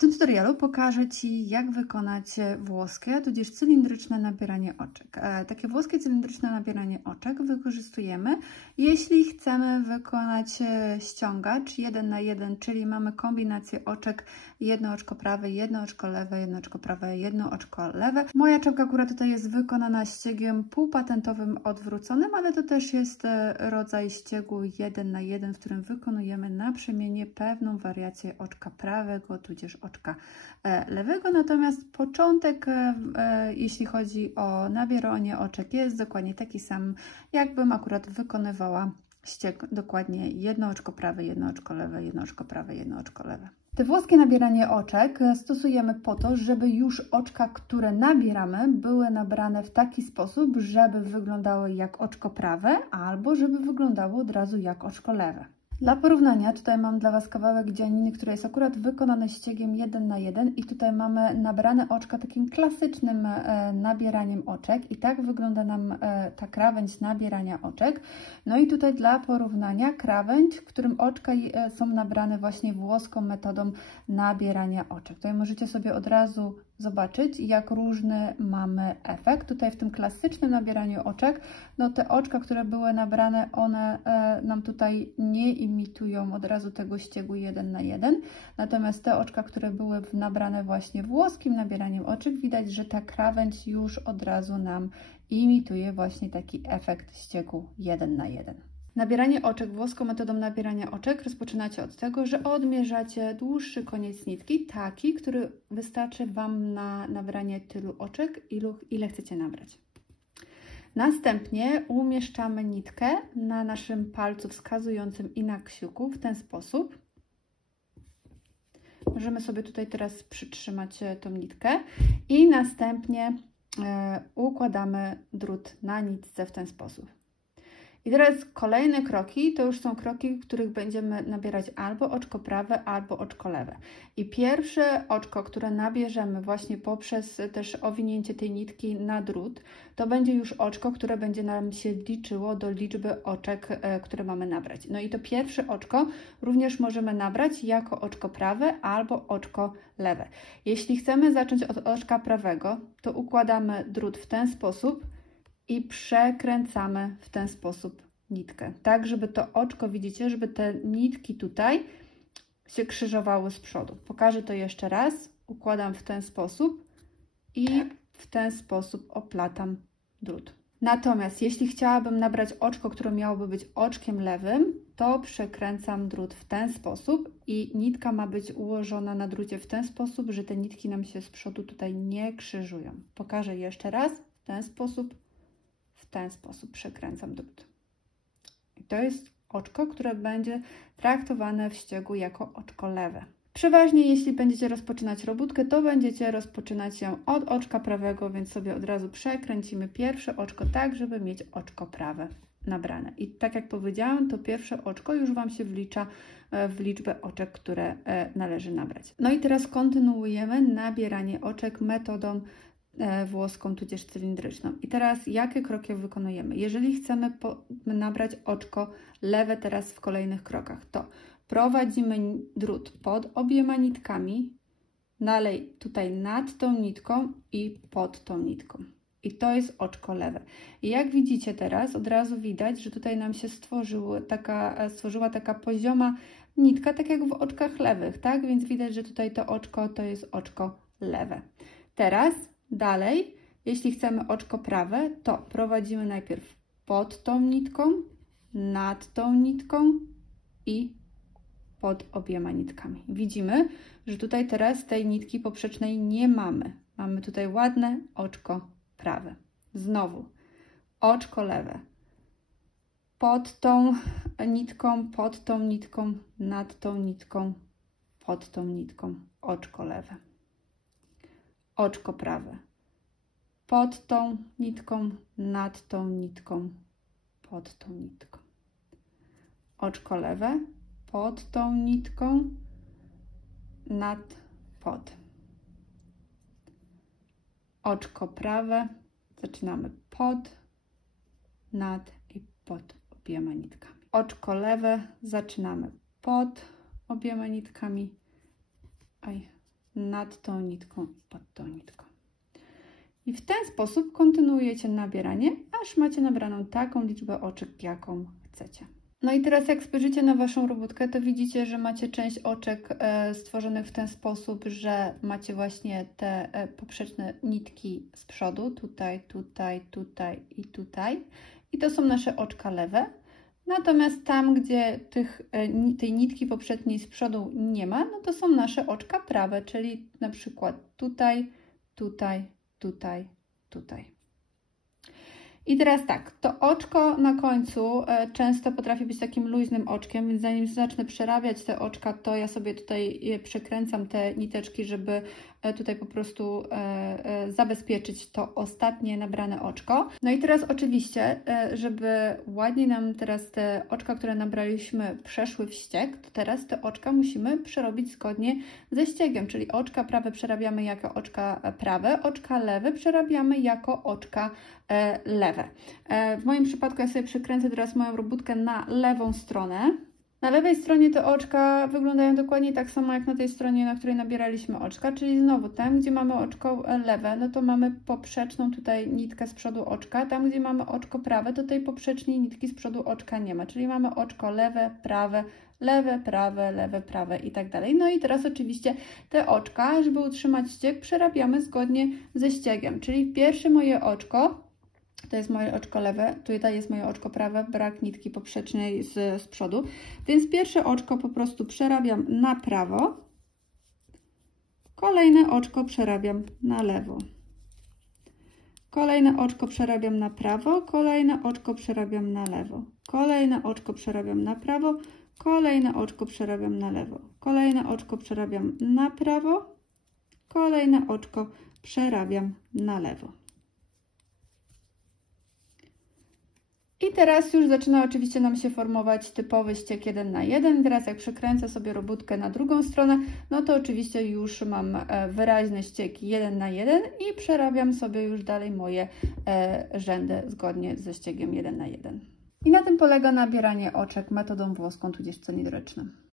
W tym tutorialu pokażę Ci, jak wykonać włoskie, tudzież cylindryczne nabieranie oczek. Takie włoskie cylindryczne nabieranie oczek wykorzystujemy, jeśli chcemy wykonać ściągacz 1 na 1, czyli mamy kombinację oczek, jedno oczko prawe, jedno oczko lewe, jedno oczko prawe, jedno oczko lewe. Moja czapka akurat tutaj jest wykonana ściegiem półpatentowym odwróconym, ale to też jest rodzaj ściegu 1 na 1, w którym wykonujemy naprzemiennie pewną wariację oczka prawego, tudzież oczka lewego. Natomiast początek, jeśli chodzi o nabieranie oczek, jest dokładnie taki sam, jakbym akurat wykonywała ścieg dokładnie jedno oczko prawe, jedno oczko lewe, jedno oczko prawe, jedno oczko lewe. Te włoskie nabieranie oczek stosujemy po to, żeby już oczka, które nabieramy, były nabrane w taki sposób, żeby wyglądały jak oczko prawe, albo żeby wyglądało od razu jak oczko lewe. Dla porównania tutaj mam dla Was kawałek dzianiny, który jest akurat wykonany ściegiem 1 na 1 i tutaj mamy nabrane oczka takim klasycznym nabieraniem oczek i tak wygląda nam ta krawędź nabierania oczek. No i tutaj dla porównania krawędź, w którym oczka są nabrane właśnie włoską metodą nabierania oczek. Tutaj możecie sobie od razu zobaczyć, jak różny mamy efekt. Tutaj w tym klasycznym nabieraniu oczek, no te oczka, które były nabrane, one nam tutaj nie imitują od razu tego ściegu 1 na 1. Natomiast te oczka, które były nabrane właśnie włoskim nabieraniem oczek, widać, że ta krawędź już od razu nam imituje właśnie taki efekt ściegu 1 na 1. Nabieranie oczek włoską metodą nabierania oczek rozpoczynacie od tego, że odmierzacie dłuższy koniec nitki, taki, który wystarczy Wam na nabranie tylu oczek, ile chcecie nabrać. Następnie umieszczamy nitkę na naszym palcu wskazującym i na kciuku w ten sposób. Możemy sobie tutaj teraz przytrzymać tą nitkę i następnie układamy drut na nitce w ten sposób. I teraz kolejne kroki to już są kroki, w których będziemy nabierać albo oczko prawe, albo oczko lewe. I pierwsze oczko, które nabierzemy właśnie poprzez też owinięcie tej nitki na drut, to będzie już oczko, które będzie nam się liczyło do liczby oczek, które mamy nabrać. No i to pierwsze oczko również możemy nabrać jako oczko prawe albo oczko lewe. Jeśli chcemy zacząć od oczka prawego, to układamy drut w ten sposób i przekręcamy w ten sposób nitkę, tak żeby to oczko, widzicie, żeby te nitki tutaj się krzyżowały z przodu. Pokażę to jeszcze raz. Układam w ten sposób i w ten sposób oplatam drut. Natomiast jeśli chciałabym nabrać oczko, które miałoby być oczkiem lewym, to przekręcam drut w ten sposób i nitka ma być ułożona na drucie w ten sposób, że te nitki nam się z przodu tutaj nie krzyżują. Pokażę jeszcze raz. W ten sposób przekręcam drut. I to jest oczko, które będzie traktowane w ściegu jako oczko lewe. Przeważnie jeśli będziecie rozpoczynać robótkę, to będziecie rozpoczynać ją od oczka prawego, więc sobie od razu przekręcimy pierwsze oczko tak, żeby mieć oczko prawe nabrane. I tak jak powiedziałam, to pierwsze oczko już Wam się wlicza w liczbę oczek, które należy nabrać. No i teraz kontynuujemy nabieranie oczek metodą włoską, tudzież cylindryczną. I teraz jakie kroki wykonujemy? Jeżeli chcemy nabrać oczko lewe teraz w kolejnych krokach, to prowadzimy drut pod obiema nitkami, dalej tutaj nad tą nitką i pod tą nitką. I to jest oczko lewe. I jak widzicie teraz, od razu widać, że tutaj nam się stworzyła taka pozioma nitka, tak jak w oczkach lewych, tak? Więc widać, że tutaj to oczko to jest oczko lewe. Teraz dalej, jeśli chcemy oczko prawe, to prowadzimy najpierw pod tą nitką, nad tą nitką i pod obiema nitkami. Widzimy, że tutaj teraz tej nitki poprzecznej nie mamy. Mamy tutaj ładne oczko prawe. Znowu oczko lewe. Pod tą nitką, nad tą nitką, pod tą nitką. Oczko lewe. Oczko prawe. Pod tą nitką, nad tą nitką, pod tą nitką. Oczko lewe, pod tą nitką, pod. Oczko prawe, zaczynamy pod, nad i pod obiema nitkami. Oczko lewe, zaczynamy pod obiema nitkami, nad tą nitką i pod tą nitką. I w ten sposób kontynuujecie nabieranie, aż macie nabraną taką liczbę oczek, jaką chcecie. No i teraz jak spojrzycie na Waszą robótkę, to widzicie, że macie część oczek stworzonych w ten sposób, że macie właśnie te poprzeczne nitki z przodu, tutaj, tutaj, tutaj i tutaj. I to są nasze oczka lewe. Natomiast tam, gdzie tej nitki poprzedniej z przodu nie ma, no to są nasze oczka prawe, czyli na przykład tutaj, tutaj, tutaj, tutaj. I teraz tak, to oczko na końcu często potrafi być takim luźnym oczkiem, więc zanim zacznę przerabiać te oczka, to ja sobie tutaj przekręcam te niteczki, żeby tutaj po prostu zabezpieczyć to ostatnie nabrane oczko. No i teraz oczywiście, żeby ładniej nam teraz te oczka, które nabraliśmy, przeszły w ścieg, to teraz te oczka musimy przerobić zgodnie ze ściegiem, czyli oczka prawe przerabiamy jako oczka prawe, oczka lewe przerabiamy jako oczka lewe. W moim przypadku ja sobie przekręcę teraz moją robótkę na lewą stronę. Na lewej stronie te oczka wyglądają dokładnie tak samo jak na tej stronie, na której nabieraliśmy oczka, czyli znowu tam, gdzie mamy oczko lewe, no to mamy poprzeczną tutaj nitkę z przodu oczka, tam, gdzie mamy oczko prawe, to tej poprzecznej nitki z przodu oczka nie ma, czyli mamy oczko lewe, prawe, lewe, prawe i tak dalej. No i teraz oczywiście te oczka, żeby utrzymać ścieg, przerabiamy zgodnie ze ściegiem, czyli pierwsze moje oczko, to jest moje oczko lewe, tutaj jest moje oczko prawe, brak nitki poprzecznej z przodu, więc pierwsze oczko po prostu przerabiam na prawo, kolejne oczko przerabiam na lewo, kolejne oczko przerabiam na prawo, kolejne oczko przerabiam na lewo, kolejne oczko przerabiam na prawo, kolejne oczko przerabiam na lewo, kolejne oczko przerabiam na prawo, kolejne oczko przerabiam na lewo. I teraz już zaczyna oczywiście nam się formować typowy ścieg 1 na 1. Teraz jak przekręcę sobie robótkę na drugą stronę, no to oczywiście już mam wyraźny ścieg 1 na 1 i przerabiam sobie już dalej moje rzędy zgodnie ze ściegiem 1 na 1. I na tym polega nabieranie oczek metodą włoską tudzież cenidrycznym.